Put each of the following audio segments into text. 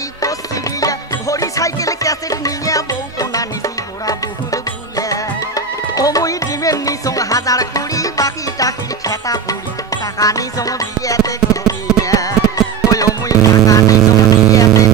নাতি কষি বিয়ে ঘড়ি সাইকেল ক্যাসেট নিয়ে বউ কোনা নিশি ঘোড়া বহুর বুলে ও মুই ডিমের নিসং হাজার কুড়ি বাকি টাকি খেতা পুরি টাকা নিসং বিয়েতে করি ওই ও মুই টাকা নিসং বিয়েতে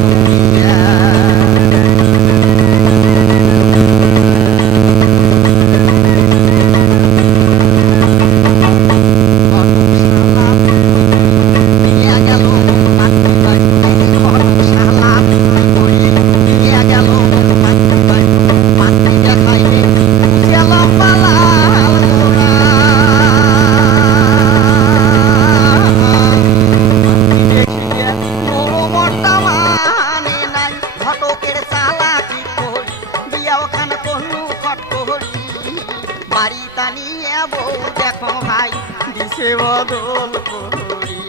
বাড়ি টানিয়ে বউ দেখো ভাই দিশে বদল করি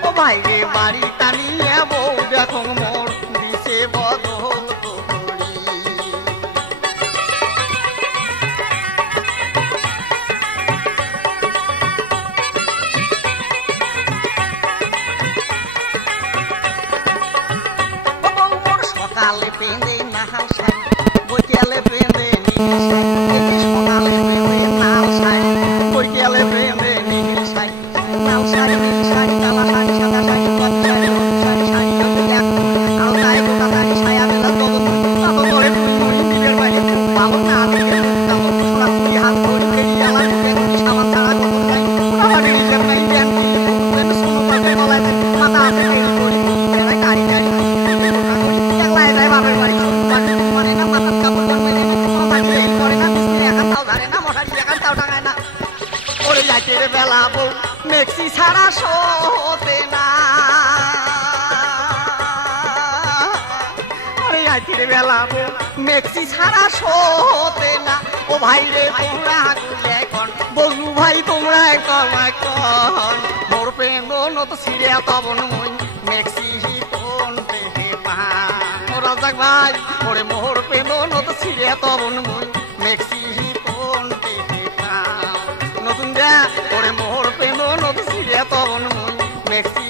ও ভাই রে বাড়ি টানিয়ে বউ দেখো মোর দিশে বদল করি বউ মোর সকালে পেঁদে নাহাল শাড়ি বৈকালে পেঁদে বেলা বউ মেক্সি ছাড়া শোতে না রাতের বেলা বউ মেক্সি ছাড়া শোতে না ও ভাই রে তোমরা গুলে কন বলু ভাই তোমরা কমায় কন মোর প্রেম নত ছিড়ে তবন মই মেক্সি কোন পেহে পা ও রাজাক ভাই ওরে মোর প্রেম নত ছিড়ে তবন মই মেক্সি কোন পেহে পা নতুন দে ওরে মোর প্রেম নত ছিড়ে তবন মই মেক্সি